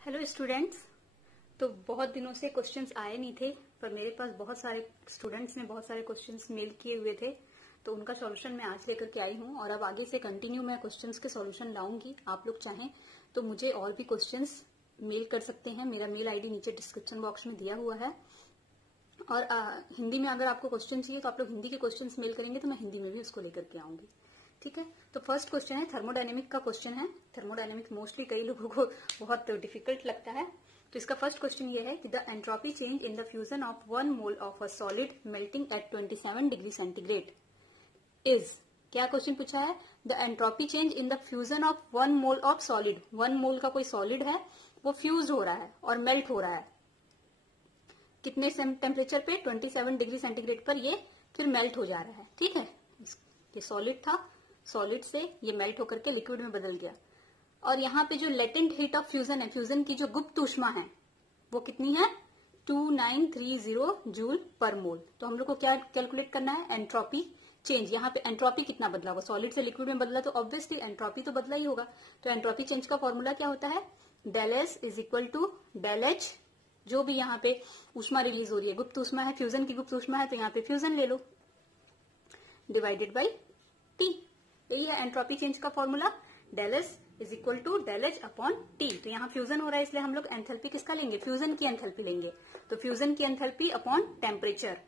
Hello students. तो बहुत दिनों से क्वेश्चंस आए नहीं थे, पर मेरे पास बहुत सारे स्टूडेंट्स ने बहुत सारे क्वेश्चंस मेल किए हुए थे, तो उनका सॉल्यूशन मैं आज लेकर के आई हूँ। और अब आगे से कंटिन्यू मैं क्वेश्चंस के सॉल्यूशन लाऊंगी। आप लोग चाहें तो मुझे और भी क्वेश्चंस मेल कर सकते हैं। मेरा मेल आईडी नीचे डिस्क्रिप्शन बॉक्स में दिया हुआ है। और हिंदी में अगर आपको क्वेश्चन चाहिए तो आप लोग हिंदी के क्वेश्चंस मेल करेंगे तो मैं हिंदी में भी उसको लेकर के आऊंगी। ठीक है, तो फर्स्ट क्वेश्चन है थर्मोडायनेमिक का क्वेश्चन है। थर्मोडायनेमिक मोस्टली कई लोगों को बहुत डिफिकल्ट लगता है। तो इसका फर्स्ट क्वेश्चन ये है कि the entropy change in the fusion of 1 mole of a solid melting at 27 degree centigrade is. क्या क्वेश्चन पूछा है? The entropy change in the fusion of 1 mole of solid. 1 mole का कोई सॉलिड है, वो फ्यूज हो रहा है और मेल्ट हो रहा है। कितने टेम्परेचर पे? 27 डिग्री सेंटीग्रेड पर ये फिर मेल्ट हो जा रहा है। ठीक है, ये सॉलिड था, सॉलिड से ये मेल्ट होकर के लिक्विड में बदल गया। और यहाँ पे जो लेटेंट हीट ऑफ फ्यूजन है, फ्यूजन की जो गुप्त ऊष्मा है, वो कितनी है? 2930 जूल पर मोल। तो हम लोग को क्या कैलकुलेट करना है? Entropy change. यहाँ पे एंट्रोपी कितना बदला होगा? सॉलिड से लिक्विड में बदला तो ऑब्वियसली एंट्रोपी तो बदला ही होगा। तो एंट्रोपी चेंज का फॉर्मूला क्या होता है? Del S is equal to del H. जो भी यहाँ पे ऊष्मा रिलीज हो रही है, गुप्त ऊष्मा है, फ्यूजन की गुप्त ऊष्मा है, तो यहाँ पे फ्यूजन ले लो, डिवाइडेड बाई टी। यही है एंट्रोपी चेंज का formula, del S is equal to del H upon T. तो यहाँ फ्यूजन हो रहा है, इसलिए हम लोग एंथैल्पी किसका लेंगे? फ्यूजन की एंथैल्पी लेंगे। तो फ्यूजन की एंथैल्पी अपॉन टेम्परेचर।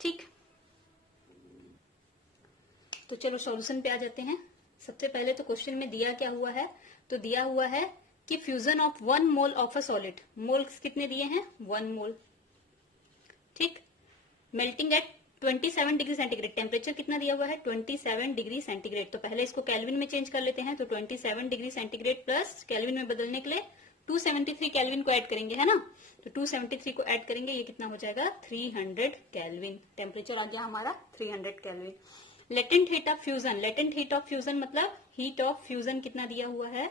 ठीक, तो चलो सॉल्यूशन पे आ जाते हैं। सबसे पहले तो क्वेश्चन में दिया क्या हुआ है? तो दिया हुआ है कि fusion of 1 mole of a solid. Moles कितने दिए हैं? 1 मोल। ठीक, melting at 27 degree centigrade. Temperature कितना दिया हुआ है? 27 डिग्री सेंटीग्रेड। तो पहले इसको केल्विन में चेंज कर लेते हैं। तो 27 डिग्री सेंटीग्रेड प्लस केल्विन में बदलने के लिए 273 केल्विन को ऐड करेंगे, है ना? तो 273 को ऐड करेंगे, ये कितना हो जाएगा? 300 केल्विन। टेम्परेचर आ गया हमारा 300 kelvin. Latent heat of fusion. Latent heat of fusion मतलब हीट ऑफ फ्यूजन कितना दिया हुआ है?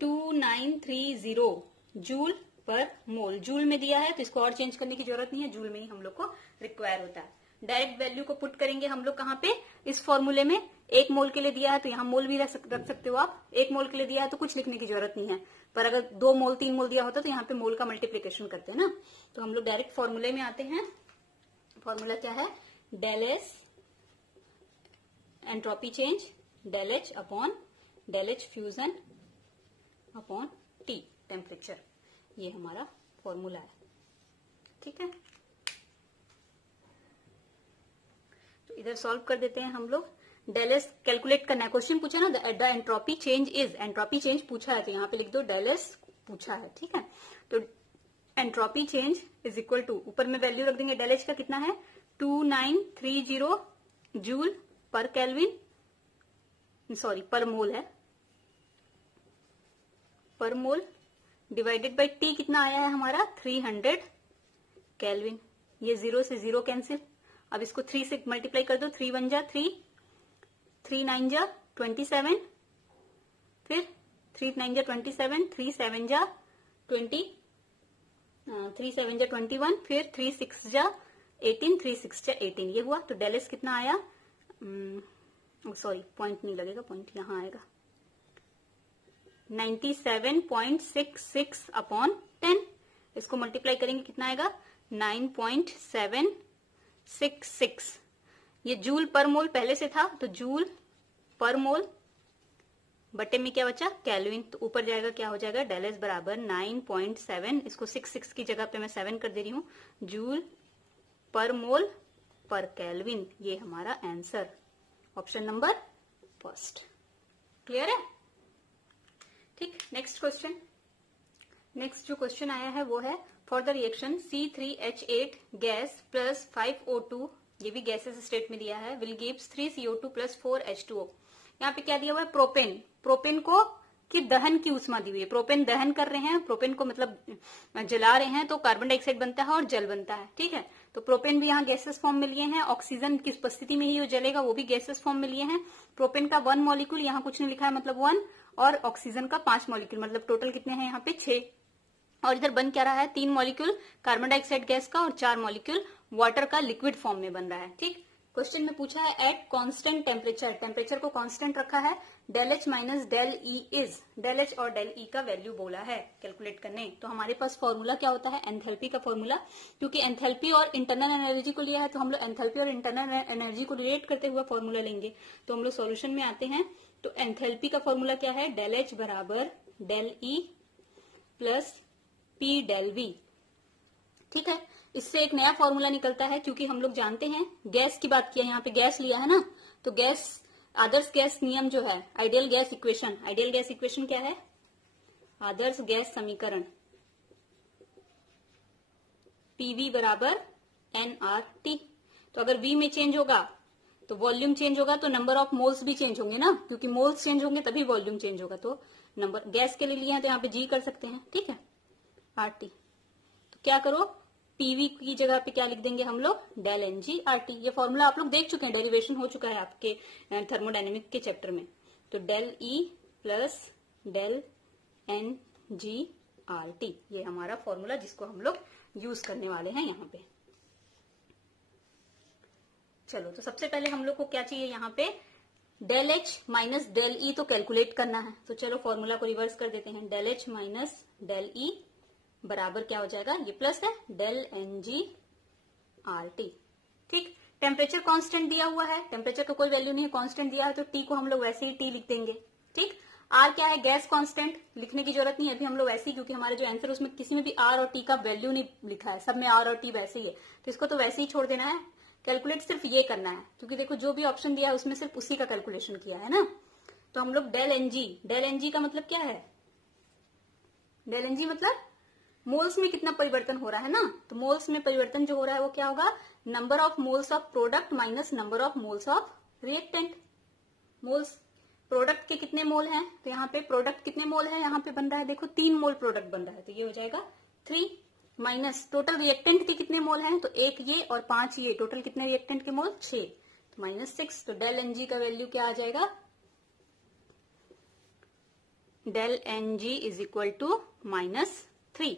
2930 जूल पर मोल। जूल में दिया है तो इसको और चेंज करने की जरूरत नहीं है, जूल में ही हम लोग को रिक्वायर होता है। डायरेक्ट वैल्यू को पुट करेंगे हम लोग कहाँ पे? इस फॉर्मूले में। 1 मोल के लिए दिया है तो यहाँ मोल भी रख सकते हो आप। 1 मोल के लिए दिया है तो कुछ लिखने की जरूरत नहीं है, पर अगर 2 मोल 3 मोल दिया होता तो यहाँ पे मोल का मल्टीप्लीकेशन करते हैं ना। तो हम लोग डायरेक्ट फॉर्मूले में आते हैं। फॉर्मूला क्या है? Del S entropy change, del H upon del H fusion upon T temperature. ये हमारा फॉर्मूला है। ठीक है, तो इधर सॉल्व कर देते हैं हम लोग। डेल एस कैलकुलेट करना है। क्वेश्चन पूछा ना, the entropy change is. Entropy change पूछा है तो यहाँ पे लिख दो डेल एस पूछा है। ठीक है, तो entropy change is equal to, ऊपर में वैल्यू रख देंगे। डेल एच का कितना है? 2930 जूल पर केल्विन, सॉरी पर मोल है, पर मोल, डिवाइडेड बाई टी कितना आया है हमारा? 300 केल्विन। ये 0 से 0 कैंसिल। अब इसको 3 से मल्टीप्लाई कर दो। 3 1 जा 3, 3 9 जा 27, फिर 3 9 जा 27, 3 7 जा 20, 3 7 जा 21, फिर 3 6 जा 18, 3 6 जा 18। ये हुआ। तो डेल एस कितना आया? सॉरी, पॉइंट नहीं लगेगा, पॉइंट यहाँ आएगा। 97.66 अपॉन 10। इसको मल्टीप्लाई करेंगे कितना आएगा? 9.766। ये जूल पर मोल पहले से था, तो जूल पर मोल बटे में क्या बचा? केल्विन। तो ऊपर जाएगा, क्या हो जाएगा? डेल एस बराबर 9.7, इसको 66 की जगह पे मैं 7 कर दे रही हूँ, जूल पर मोल पर केल्विन। ये हमारा answer, option number first. Clear है? ठीक, नेक्स्ट क्वेश्चन। नेक्स्ट जो क्वेश्चन आया है वो है for the reaction C3H8 gas plus 5O2, ये भी गैसेस स्टेट में दिया है, will gives 3CO2 plus 4H2O। यहाँ पे क्या दिया हुआ है? प्रोपेन। प्रोपेन को की दहन की ऊष्मा दी हुई है। प्रोपेन दहन कर रहे हैं, प्रोपेन को मतलब जला रहे हैं, तो कार्बन डाइऑक्साइड बनता है और जल बनता है। ठीक है, तो प्रोपेन भी यहाँ गैसेस फॉर्म में लिए हैं। ऑक्सीजन की उपस्थिति में ही वो जलेगा, वो भी गैसेस फॉर्म में लिए हैं। प्रोपेन का 1 मॉलिक्यूल, यहाँ कुछ नहीं लिखा है मतलब 1, और ऑक्सीजन का 5 मॉलिक्यूल, मतलब टोटल कितने हैं यहाँ पे? 6। और इधर बन क्या रहा है? 3 मॉलिक्यूल कार्बन डाइऑक्साइड गैस का और 4 मॉलिक्यूल वाटर का लिक्विड फॉर्म में बन रहा है। ठीक, क्वेश्चन में पूछा है एट कांस्टेंट टेम्परेचर, टेम्परेचर को कांस्टेंट रखा है, del H minus del E is, del H और डेल ई का वैल्यू बोला है कैलकुलेट करने। तो हमारे पास फॉर्मूला क्या होता है, एंथैल्पी का फॉर्मूला। क्योंकि एंथैल्पी और इंटरनल एनर्जी को लिया है तो हम लोग एंथैल्पी और इंटरनल एनर्जी को रिलेट करते हुए फॉर्मूला लेंगे। तो हम लोग सॉल्यूशन में आते हैं। तो एंथैल्पी का फॉर्मूला क्या है, डेल एच बराबर del E plus P del V. ठीक है, इससे एक नया फॉर्मूला निकलता है, क्योंकि हम लोग जानते हैं गैस की बात किया, यहाँ पे गैस लिया है ना, तो गैस आदर्श गैस नियम जो है, ideal gas equation, ideal gas equation क्या है, आदर्श गैस समीकरण पीवी बराबर एनआरटी। तो अगर वी में चेंज होगा तो वॉल्यूम चेंज होगा, तो नंबर ऑफ मोल्स भी चेंज होंगे ना, क्योंकि मोल्स चेंज होंगे तभी वॉल्यूम चेंज होगा। तो नंबर गैस के लिए लिए हैं तो यहाँ पे जी कर सकते हैं, ठीक है, आरटी। तो क्या करो, पीवी की जगह पे क्या लिख देंगे हम लोग, del N G R T. ये फॉर्मूला आप लोग देख चुके हैं, डेरिवेशन हो चुका है आपके थर्मोडायनेमिक के चैप्टर में। तो del E plus del N G R T, ये हमारा फॉर्मूला जिसको हम लोग यूज करने वाले हैं यहाँ पे। चलो, तो सबसे पहले हम लोग को क्या चाहिए यहाँ पे, del H minus del E तो कैलकुलेट करना है। तो चलो फॉर्मूला को रिवर्स कर देते हैं, del H minus del E बराबर क्या हो जाएगा, ये प्लस है del N G R T. ठीक, टेम्परेचर कांस्टेंट दिया हुआ है, टेम्परेचर का कोई वैल्यू नहीं है, कांस्टेंट दिया है तो टी को हम लोग वैसे ही टी लिख देंगे। ठीक, आर क्या है, गैस कांस्टेंट, लिखने की जरूरत नहीं है अभी हम लोग वैसे ही, क्योंकि हमारे जो आंसर उसमें किसी में भी आर और टी का वैल्यू नहीं लिखा है, सब में आर और टी वैसे ही है, तो इसको तो वैसे ही छोड़ देना है। कैलकुलेट सिर्फ ये करना है, क्योंकि देखो जो भी ऑप्शन दिया है उसमें सिर्फ उसी का कैलकुलेशन किया है ना। तो हम लोग डेल एनजी, डेल एनजी का मतलब क्या है, डेल एनजी मतलब मोल्स में कितना परिवर्तन हो रहा है ना। तो मोल्स में परिवर्तन जो हो रहा है वो क्या होगा, number of moles of product minus number of moles of reactant. Moles product के कितने मोल हैं, तो यहाँ पे प्रोडक्ट कितने मोल है, यहाँ पे बन रहा है देखो 3 मोल प्रोडक्ट बन रहा है, तो ये हो जाएगा 3 माइनस टोटल रिएक्टेंट के कितने मोल हैं, तो 1 ये और 5 ये, टोटल कितने रिएक्टेंट के मोल 6, तो -6। तो डेल एनजी का वैल्यू क्या आ जाएगा, del NG is equal to -3,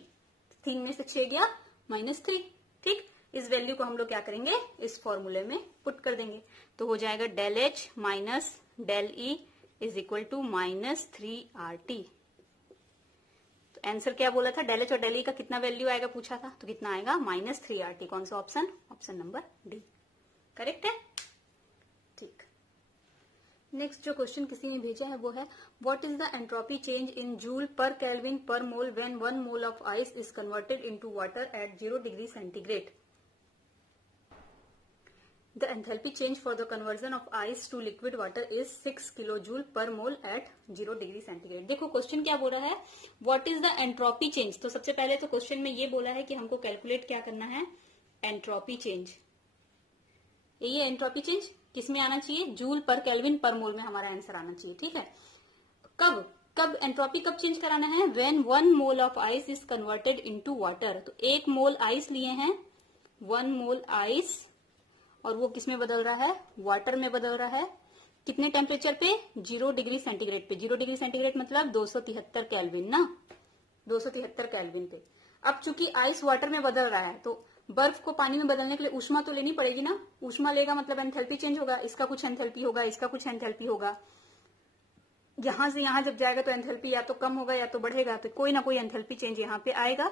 3 में से 6 गया -3। ठीक, इस वैल्यू को हम लोग क्या करेंगे, इस फॉर्मूले में पुट कर देंगे, तो हो जाएगा del H minus del E is equal to -3RT। तो आंसर क्या बोला था, डेल एच और डेल ई का कितना वैल्यू आएगा पूछा था, तो कितना आएगा -3RT। कौन सा option, option number D correct है। ठीक, नेक्स्ट जो क्वेश्चन किसी ने भेजा है वो है, what is the entropy change in joule per kelvin per mole when 1 mole of ice is converted into water at 0 degree centigrade. The enthalpy change for the conversion of ice to liquid water is 6 kilojoule per mole at 0 degree centigrade. देखो question क्या बोला है, what is the entropy change. तो सबसे पहले तो question में ये बोला है कि हमको कैलकुलेट क्या करना है, एंट्रोपी चेंज। ये एंट्रोपी चेंज किसमें आना चाहिए, जूल पर केल्विन पर मोल में हमारा आंसर आना चाहिए। ठीक है, कब कब एंट्रोपी कब चेंज कराना है, when 1 mole of ice is converted into water. तो 1 मोल आइस लिए हैं, 1 मोल आइस, और वो किसमें बदल रहा है, वाटर में बदल रहा है। कितने टेम्परेचर पे, 0 डिग्री सेंटीग्रेड पे। 0 डिग्री सेंटीग्रेड मतलब 273 केल्विन ना, 273 केल्विन पे। अब चूंकि आइस वाटर में बदल रहा है तो बर्फ को पानी में बदलने के लिए ऊष्मा तो लेनी पड़ेगी ना, ऊष्मा लेगा मतलब एंथैल्पी चेंज होगा, इसका कुछ एंथैल्पी होगा, इसका कुछ एंथैल्पी होगा, यहां से यहां जब जाएगा तो एंथैल्पी या तो कम होगा या तो बढ़ेगा, तो कोई ना कोई एंथैल्पी चेंज यहाँ पे आएगा।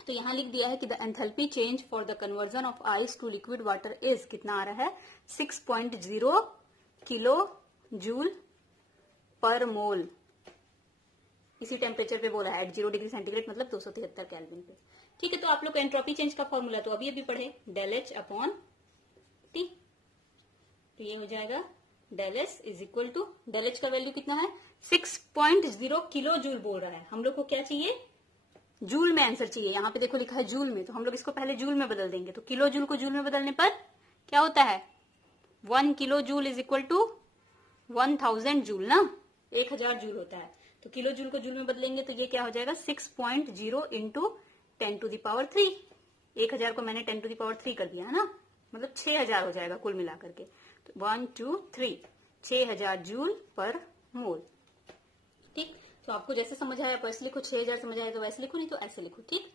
तो यहाँ लिख दिया है कि the enthalpy change for the conversion of ice to liquid water is, कितना आ रहा है, 6.0 किलो जूल पर मोल। इसी टेम्परेचर पे बोला है एट 0 डिग्री सेंटीग्रेड मतलब 273 केल्विन पे। ठीक है, तो आप लोग एंट्रोपी चेंज का फॉर्मूला तो अभी पढ़े, डेल एच अपॉन टी। तो ये हो जाएगा del S is equal to, del H का वैल्यू कितना है, 6.0 किलो जूल बोल रहा है। हम लोग को क्या चाहिए, जूल में आंसर चाहिए। यहाँ पे देखो लिखा है जूल में, तो हम लोग इसको पहले जूल में बदल देंगे। तो किलो जूल को जूल में बदलने पर क्या होता है, 1 kilo joule is equal to 1000 joule ना, 1000 जूल होता है। तो किलो जूल को जूल में बदलेंगे तो ये क्या हो जाएगा, 6.0 इंटू 10⁻3। 1000 को मैंने 10⁻3 कर दिया है ना, मतलब 6000 हो जाएगा कुल मिलाकर के। तो 1 2 3 6000 जूल पर मोल। ठीक, तो आपको जैसे समझ आया वैसे लिखो, 6000 समझ आया तो वैसे लिखो, नहीं तो ऐसे लिखो। ठीक,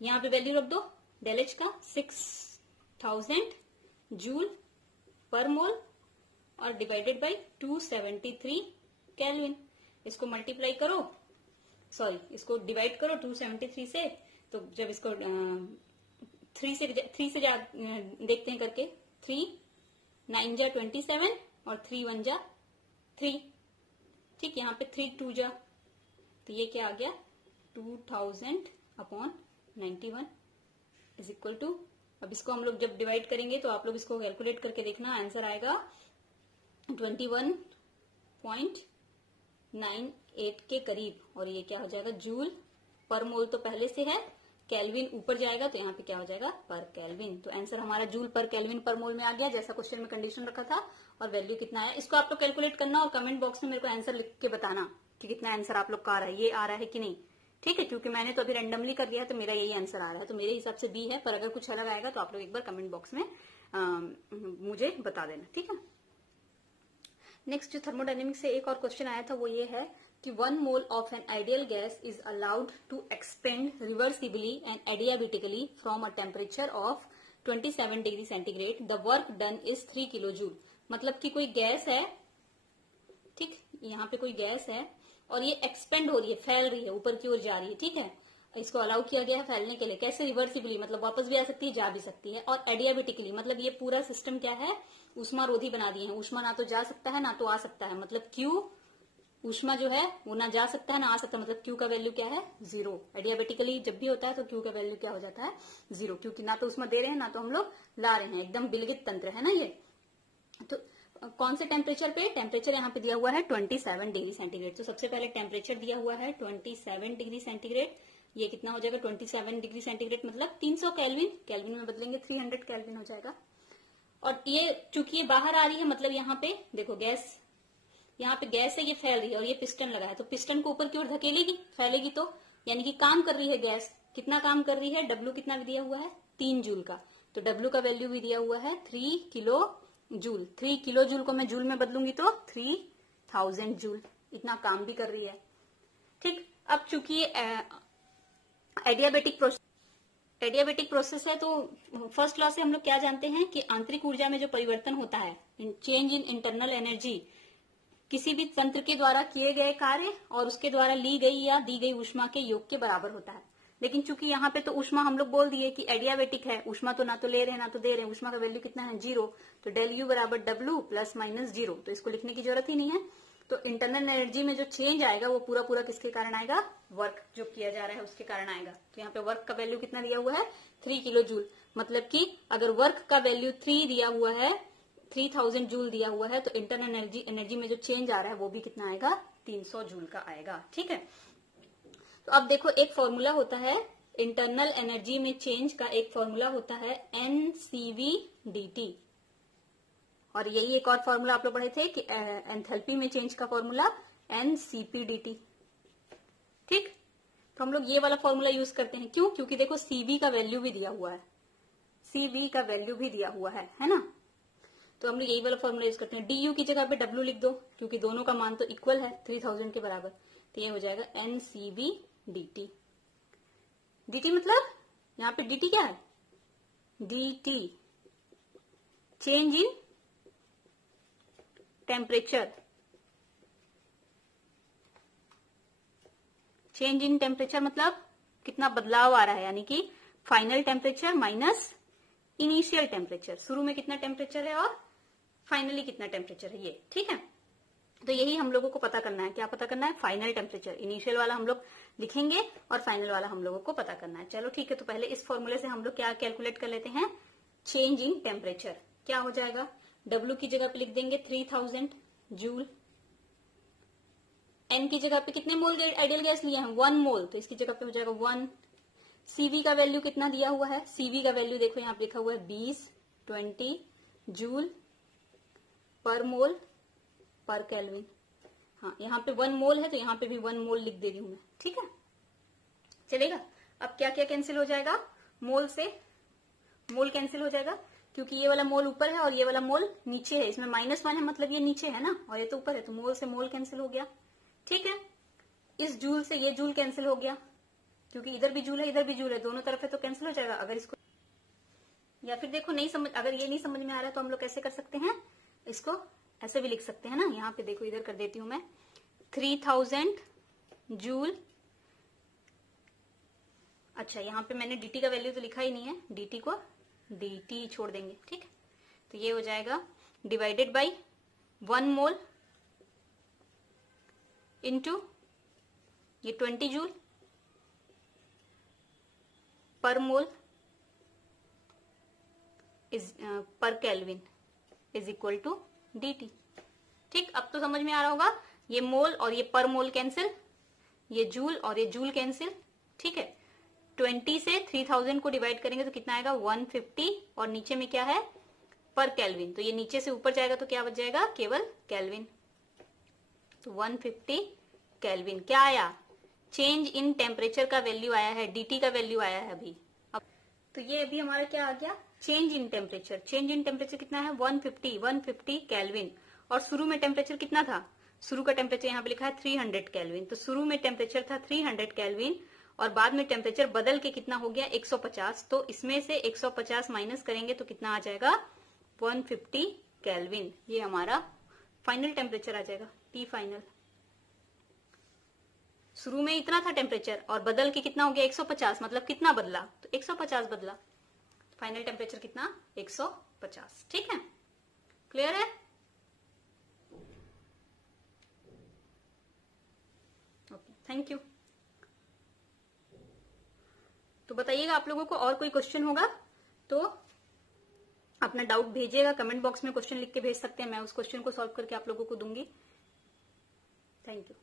यहाँ पे वैल्यू रख दो डेल एच का 6000 जूल पर मोल और डिवाइडेड बाई 273 केल्विन। इसको मल्टीप्लाई करो, सॉरी इसको डिवाइड करो 273 से, तो जब इसको 3 से देखते हैं करके, 3 9 जा 27 और 3 1 जा 3, ठीक, यहाँ पे 3 2 जा, तो ये क्या आ गया 2000/91 इज इक्वल टू, अब इसको हम लोग जब डिवाइड करेंगे तो आप लोग इसको कैलकुलेट करके देखना, आंसर आएगा 21.98 के करीब, और ये क्या हो जाएगा जूल पर मोल, तो पहले से है, केल्विन ऊपर जाएगा तो यहाँ पे क्या हो जाएगा पर केल्विन। तो आंसर हमारा जूल पर केल्विन पर मोल में आ गया, जैसा क्वेश्चन में कंडीशन रखा था, और वैल्यू कितना है इसको आप लोग कैलकुलेट करना और कमेंट बॉक्स में मेरे को आंसर लिख के बताना कि कितना आंसर आप लोग का आ रहा है, ये आ रहा है कि नहीं, ठीक है, क्योंकि मैंने तो अभी रैंडमली कर लिया है तो मेरा यही आंसर आ रहा है, तो मेरे हिसाब से बी है, पर अगर कुछ अलग आएगा तो आप लोग एक बार कमेंट बॉक्स में मुझे बता देना, ठीक है। नेक्स्ट जो थर्मोडायनेमिक्स से एक और क्वेश्चन आया था वो ये है कि 1 mole of an ideal gas is allowed to expand reversibly and adiabatically from a temperature of 27 degree centigrade, the work done is 3 kilo joule. मतलब कि कोई गैस है, ठीक, यहाँ पे कोई गैस है और ये एक्सपेंड हो रही है, फैल रही है, ऊपर की ओर जा रही है, ठीक है, इसको अलाउ किया गया है फैलने के लिए, कैसे, रिवर्सिबली, मतलब वापस भी आ सकती है, जा भी सकती है, और एडियाबेटिकली मतलब ये पूरा सिस्टम क्या है, ऊष्मा रोधी बना दिए हैं, ऊष्मा ना तो जा सकता है ना तो आ सकता है, मतलब क्यू ऊष्मा जो है वो ना जा सकता है ना आ सकता है, मतलब क्यू का वैल्यू क्या है 0। एडियाबेटिकली जब भी होता है तो क्यू का वैल्यू क्या हो जाता है 0, क्योंकि ना तो ऊष्मा दे रहे हैं ना तो हम लोग ला रहे हैं, एकदम विलगित तंत्र है ना ये। तो कौन से टेम्परेचर पे, टेम्परेचर यहाँ पे दिया हुआ है 27 डिग्री सेंटीग्रेड, तो सबसे पहले टेम्परेचर दिया हुआ है 27 डिग्री सेंटीग्रेड, ये कितना हो जाएगा 27 डिग्री सेंटीग्रेड मतलब 300 केल्विन, केल्विन में बदलेंगे 300 केल्विन हो जाएगा। और ये चूंकि ये बाहर आ रही है, मतलब यहाँ पे देखो गैस, यहाँ पे गैस है, ये फैल रही है और ये पिस्टन लगा है, तो पिस्टन को ऊपर की ओर धकेलेगी, फैलेगी, तो यानी कि काम कर रही है गैस, कितना काम कर रही है, डब्ल्यू कितना दिया हुआ है 3 जूल का, तो डब्ल्यू का वैल्यू भी दिया हुआ है 3 किलो जूल, 3 किलो जूल को मैं जूल में बदलूंगी तो 3000 जूल, इतना काम भी कर रही है, ठीक। अब चूंकि एडियाबेटिक प्रोसेस है, तो फर्स्ट लॉ से हम लोग क्या जानते हैं कि आंतरिक ऊर्जा में जो परिवर्तन होता है, चेंज इन इंटरनल एनर्जी, किसी भी तंत्र के द्वारा किए गए कार्य और उसके द्वारा ली गई या दी गई ऊष्मा के योग के बराबर होता है। लेकिन चूंकि यहाँ पे तो ऊष्मा हम लोग बोल दिए कि एडियाबेटिक है, ऊष्मा तो ना तो ले रहे हैं ना तो दे रहे हैं, ऊष्मा का वैल्यू कितना है 0, तो डेल यू बराबर डब्ल्यू प्लस माइनस 0, तो इसको लिखने की जरूरत ही नहीं है। तो इंटरनल एनर्जी में जो चेंज आएगा वो पूरा पूरा किसके कारण आएगा, वर्क जो किया जा रहा है उसके कारण आएगा। तो यहाँ पे वर्क का वैल्यू कितना दिया हुआ है 3 किलो जूल, मतलब कि अगर वर्क का वैल्यू 3 दिया हुआ है, 3000 जूल दिया हुआ है, तो इंटरनल एनर्जी में जो चेंज आ रहा है वो भी कितना आएगा 300 जूल का आएगा, ठीक है। तो अब देखो एक फॉर्मूला होता है इंटरनल एनर्जी में चेंज का, एक फॉर्मूला होता है NCV/dt, और यही एक और फॉर्मूला आप लोग पढ़े थे कि एंथैल्पी में चेंज का फॉर्मूला NCP/dt, ठीक। तो हम लोग ये वाला फॉर्मूला यूज करते हैं, क्यों, क्योंकि देखो CV का वैल्यू भी दिया हुआ है, CV का वैल्यू भी दिया हुआ है ना, तो हम लोग यही वाला फॉर्मूला यूज करते हैं। DU की जगह पे W लिख दो, क्योंकि दोनों का मान तो इक्वल है 3000 के बराबर, तो ये हो जाएगा NCV/dt। dt मतलब यहाँ पे dt क्या है, dt change in temperature, change in temperature मतलब कितना बदलाव आ रहा है, यानी कि final temperature minus initial temperature, शुरू में कितना टेम्परेचर है और फाइनली कितना टेम्परेचर है ये, ठीक है। तो यही हम लोगों को पता करना है, क्या पता करना है, फाइनल टेम्परेचर, इनिशियल वाला हम लोग लिखेंगे और फाइनल वाला हम लोगों को पता करना है। चलो ठीक है, तो पहले इस फॉर्मूले से हम लोग क्या कैलकुलेट कर लेते हैं, चेंज इन टेम्परेचर क्या हो जाएगा, W की जगह पे लिख देंगे 3000 जूल, N की जगह पे कितने मोल आइडियल गैस लिए हैं 1 मोल, तो इसकी जगह पे हो जाएगा 1। CV का वैल्यू कितना दिया हुआ है, CV का वैल्यू देखो यहाँ पे लिखा हुआ है 20 जूल पर मोल पर केल्विन, हाँ यहाँ पे 1 मोल है तो यहाँ पे भी 1 मोल लिख दे रही हूं मैं, ठीक है, चलेगा। अब क्या क्या कैंसिल हो जाएगा, मोल से मोल कैंसिल हो जाएगा, क्योंकि ये वाला मोल ऊपर है और ये वाला मोल नीचे है, इसमें -1 है मतलब ये नीचे है ना, और ये तो ऊपर है, तो मोल से मोल कैंसिल हो गया, ठीक है। इस जूल से ये जूल कैंसिल हो गया, क्योंकि इधर भी जूल है इधर भी जूल है, दोनों तरफ है तो कैंसिल हो जाएगा। अगर इसको या फिर देखो नहीं समझ, अगर ये नहीं समझ में आ रहा है तो हम लोग कैसे कर सकते हैं, इसको ऐसे भी लिख सकते हैं ना। यहाँ पे देखो, इधर कर देती हूं मैं, 3000 जूल। अच्छा, यहाँ पे मैंने dt का वैल्यू तो लिखा ही नहीं है, dt को dt छोड़ देंगे, ठीक। तो ये हो जाएगा डिवाइडेड बाई 1 मोल इंटू ये 20 joule per mole is per kelvin is equal to dt। ठीक, अब तो समझ में आ रहा होगा। ये मोल और ये पर मोल कैंसिल, ये जूल और ये जूल कैंसिल, ठीक है। 20 से 3000 को डिवाइड करेंगे तो कितना आएगा, 150, और नीचे में क्या है, पर केल्विन। तो ये नीचे से ऊपर जाएगा तो क्या बच जाएगा, केवल केल्विन। तो 150 केल्विन क्या आया, चेंज इन टेम्परेचर का वैल्यू आया है, dt का वैल्यू आया है अभी। अब तो ये अभी हमारा क्या आ गया, change in temperature. Change in temperature कितना है, 150 केल्विन। और शुरू में टेम्परेचर कितना था, शुरू का टेम्परेचर यहाँ पे लिखा है 300 केल्विन। तो शुरू में टेम्परेचर था 300 केल्विन और बाद में टेम्परेचर बदल के कितना हो गया, 150। तो इसमें से 150 माइनस करेंगे तो कितना आ जाएगा, 150 केल्विन। ये हमारा फाइनल टेम्परेचर आ जाएगा, T फाइनल। शुरू में इतना था टेम्परेचर और बदल के कितना हो गया, 150। मतलब कितना बदला, तो 150 बदला। फाइनल टेम्परेचर कितना, 150। ठीक है, क्लियर है। Okay, thank you. तो बताइएगा आप लोगों को और कोई क्वेश्चन होगा तो अपना डाउट भेजिएगा, कमेंट बॉक्स में क्वेश्चन लिख के भेज सकते हैं, मैं उस क्वेश्चन को सॉल्व करके आप लोगों को दूंगी। Thank you.